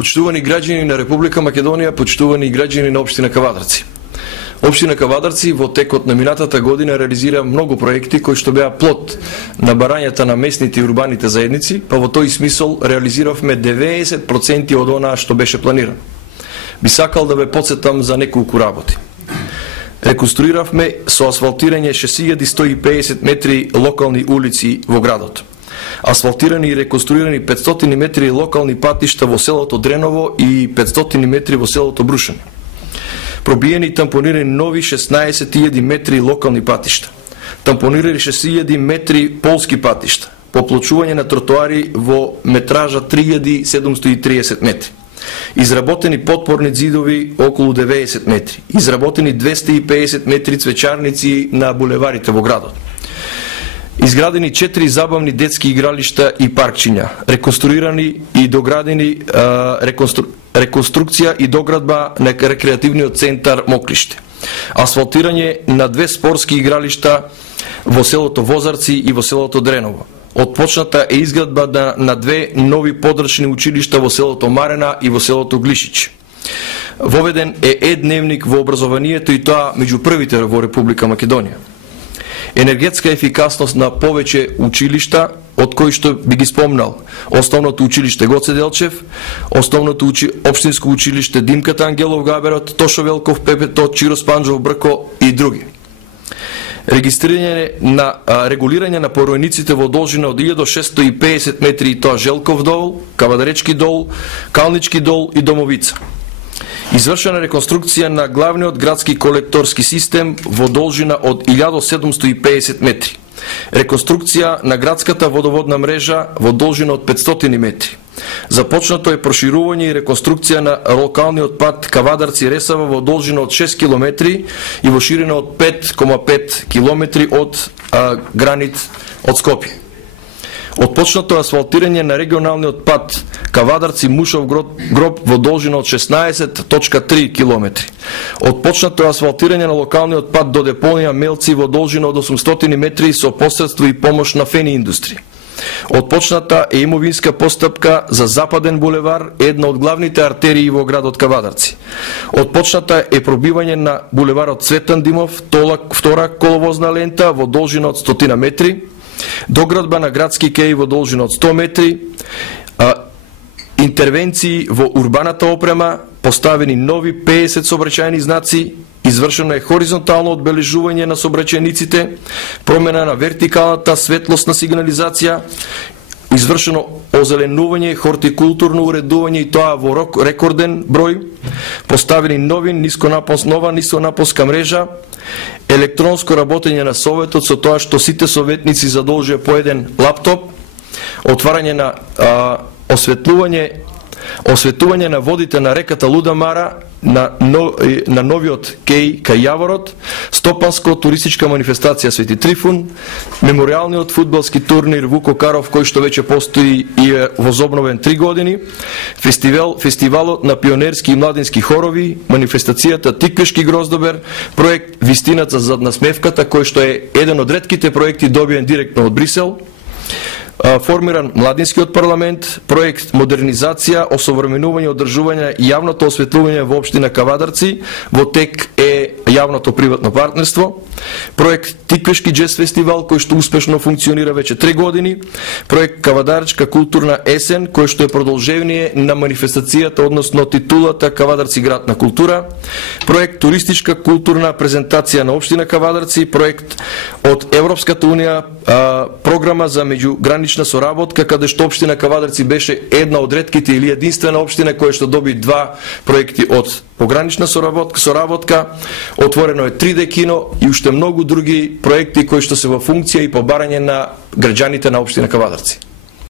Почитувани граѓани на Република Македонија, почитувани граѓани на општина Кавадарци. Општина Кавадарци во текот на минатата година реализира многу проекти кои што беа плод на барањата на местните и урбаните заедници, па во тој смисол реализиравме 90% од онаа што беше планирано. Би сакал да ве потсетам за неколку работи. Реконструиравме со асфалтирање 6150 метри локални улици во градот. Асфалтирани и реконструирани 500 метри локални патишта во селото Дреново и 500 метри во селото Брушани. Пробиени и тампонирани нови 16.000 метри локални патишта. Тампонирани 6.000 метри полски патишта. Поплочување на тротоари во метража 3730 метри. Изработени подпорни зидови околу 90 метри. Изработени 250 метри цвечарници на булеварите во градот. Изградени 4 забавни детски игралишта и паркчиња, реконструирани и доградени реконструкција и доградба на рекреативниот центар Мокриште. Асфалтирање на 2 спортски игралишта во селото Возарци и во селото Дреново. Отпочната е изградба на 2 нови подрачни училишта во селото Марена и во селото Глишич. Воведен е е-дневник во образованието и тоа меѓу првите во Република Македонија. Енергетска ефикасност на повеќе училишта, од кои што би ги спомнал Основното училиште Гоце Делчев, Основното општинско училиште Димката Ангелов Габерот, Тошо Велков Пепето, Чиро Спанџов Брко и други. Регулирање на поројниците во должина од 1650 метри и тоа Желков дол, Кавадаречки дол, Калнички дол и Домовица. Извршена реконструкција на главниот градски колекторски систем во должина од 1750 метри. Реконструкција на градската водоводна мрежа во должина од 500 метри. Започнато е проширување и реконструкција на локалниот пат Кавадарци-Ресава во должина од 6 км и во ширина од 5,5 км од гранит од Скопје. Отпочнато асфалтирање на регионалниот пат Кавадарци-Мушов гроб во должина од 16,3 км. Отпочнато асфалтирање на локалниот пат до депонија Мелци во должина од 800 метри со посредство и помош на Фени Индустри. Отпочната е имовинска постапка за Западен булевар, една од главните артерии во градот Кавадарци. Отпочната е пробивање на булеварот Цветан Димов, втора коловозна лента во должина од 100 метри, доградба на градски кеј во должина од 100 метри, интервенции во урбаната опрема, поставени нови 50 сообраќајни знаци, извршено е хоризонтално одбележување на сообраќајниците, промена на вертикалната светлосна сигнализација, извршено озеленување, хортикултурно уредување и тоа во рекорден број, поставени нова нисконапонска мрежа, електронско работење на советот со тоа што сите советници задолжија по еден лаптоп, отварање на осветлување на водите на реката Луда Мара, на новиот кеј кај Јаворот, стопанско туристичка манифестација Свети Трифун, мемориалниот фудбалски турнир Вуко Каров кој што веќе постои и е возобновен 3 години, фестивалот на пионерски и младински хорови, манифестацијата Тиквешки гроздобер, проект Вистината за насмевката кој што е еден од ретките проекти добиен директно од Брисел, формиран младинскиот парламент, проект модернизација, осовременување, одржување и јавното осветлување во општина Кавадарци, во тек е јавното приватно партнерство, проект Тиквешки джез фестивал кој што успешно функционира веќе 3 години, проект Кавадарчка културна есен кој што е продолжение на манифестацијата, односно титулата Кавадарци град на култура, проект Туристичка културна презентација на општина Кавадарци, проект од Европската унија, програма за меѓугранична соработка, каде што општина Кавадарци беше една од ретките или единствена општина која што доби 2 проекти од погранична соработка, отворено е 3D кино и уште многу други проекти кои што се во функција и побарање на граѓаните на општина Кавадарци.